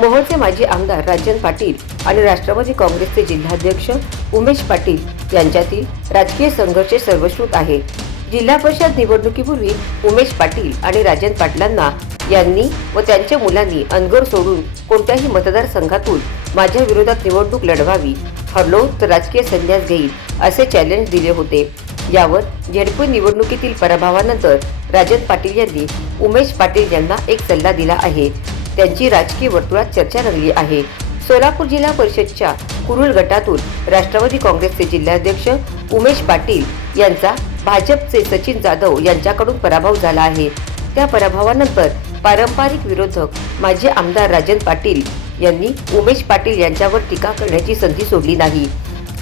मोहोळचे माजी आमदार राजन पाटील आणि राष्ट्रवादी काँग्रेसचे जिल्हाध्यक्ष उमेश पाटील यांच्यातील राजकीय संघर्ष सर्वश्रुत आहे. जिल्हा परिषद निवडणुकीपूर्वी उमेश पाटील आणि राजन पाटलांना यांनी व त्यांच्या मुलांनी अनगर सोडून कोणत्याही मतदारसंघातून माझ्या विरोधात निवडणूक लढवावी हरलो तर राजकीय संन्यास घेईल असे चॅलेंज दिले होते. यावर झेडपी निवडणुकीतील पराभवानंतर राजन पाटील यांनी उमेश पाटील यांना एक सल्ला दिला आहे. त्यांची राजकीय वर्तुळात चर्चा रंगली आहे. सोलापूर जिल्हा परिषदच्या कुरुल गटातून राष्ट्रवादी काँग्रेसचे जिल्हाध्यक्ष उमेश पाटील यांचा भाजपचे सचिन जाधव यांच्याकडून पराभव झाला आहे. त्या पराभवानंतर पारंपरिक विरोधक माजी आमदार राजन पाटील यांनी उमेश पाटील यांच्यावर टीका करण्याची संधी सोडली नाही.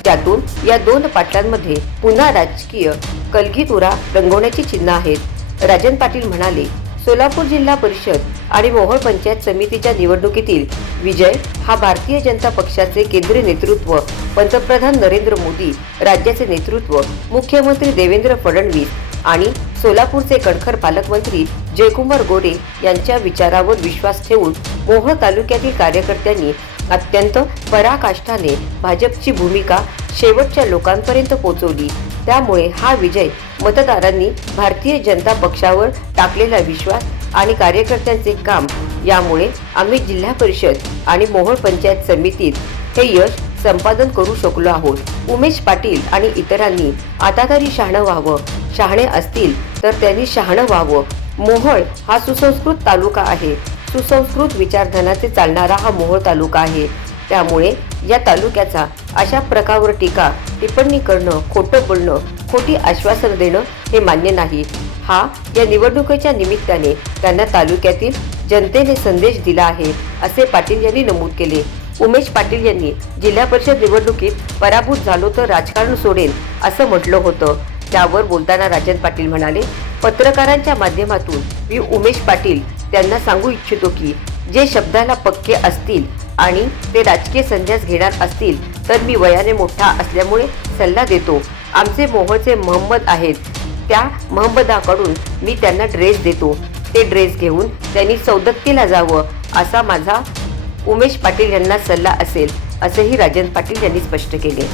त्यातून या दोन पाटलांमध्ये पुन्हा राजकीय कलगीतुरा रंगवण्याची चिन्ह आहेत. राजन पाटील म्हणाले सोलापूर जिल्हा परिषद आणि मोहोळ पंचायत समितीच्या निवडणुकीतील विजय हा भारतीय जनता पक्षाचे केंद्रीय नेतृत्व पंतप्रधान नरेंद्र मोदी राज्याचे नेतृत्व मुख्यमंत्री देवेंद्र फडणवीस आणि सोलापूरचे कणखर पालकमंत्री जयकुमार गोरे यांच्या विचारावर विश्वास ठेवून मोहोळ तालुक्यातील कार्यकर्त्यांनी अत्यंत पराकाष्ठाने भाजपची भूमिका शेवटच्या लोकांपर्यंत पोहोचवली त्यामुळे हा विजय मतदारांनी भारतीय जनता पक्षावर टाकलेला विश्वास आणि कार्यकर्त्यांचे काम यामुळे आम्ही जिल्हा परिषद आणि मोहोळ पंचायत समितीत हे यश संपादन करू शकलो आहोत. उमेश पाटील आणि इतरांनी आता तरी शहाणं व्हावं. शहाणे असतील तर त्यांनी शहाणं व्हावं. मोहोळ हा सुसंस्कृत तालुका आहे. सुसंस्कृत विचारधनाचे चालणारा हा मोहोळ तालुका आहे. त्यामुळे या तालुक्याचा अशा प्रकारावर टीका टिप्पणी करणं खोटं बोलणं खोटी आश्वासन देणं हे मान्य नाही. हा या निवडणुकीच्या निमित्ताने त्यांना तालुक्यातील जनतेने संदेश दिला आहे असे पाटील यांनी नमूद केले. उमेश पाटील यांनी जिल्हा परिषद निवडणुकीत पराभूत झालो तर राजकारण सोडेल असं म्हटलं होतं. त्यावर बोलताना राजन पाटील म्हणाले पत्रकारांच्या माध्यमातून मी उमेश पाटील त्यांना सांगू इच्छितो की जे शब्दाला पक्के असतील आणि ते राजकीय संन्यास घेणार असतील तर मी वयाने मोठा असल्यामुळे सल्ला देतो. आमचे मोहोळचे महम्मद आहेत. त्या महम्मदाकडून मी त्यांना ड्रेस देतो. ते ड्रेस घेऊन त्यांनी सौदत्तीला जावं असा माझा उमेश पाटील यांना सल्ला असेल असेही राजन पाटील यांनी स्पष्ट केले.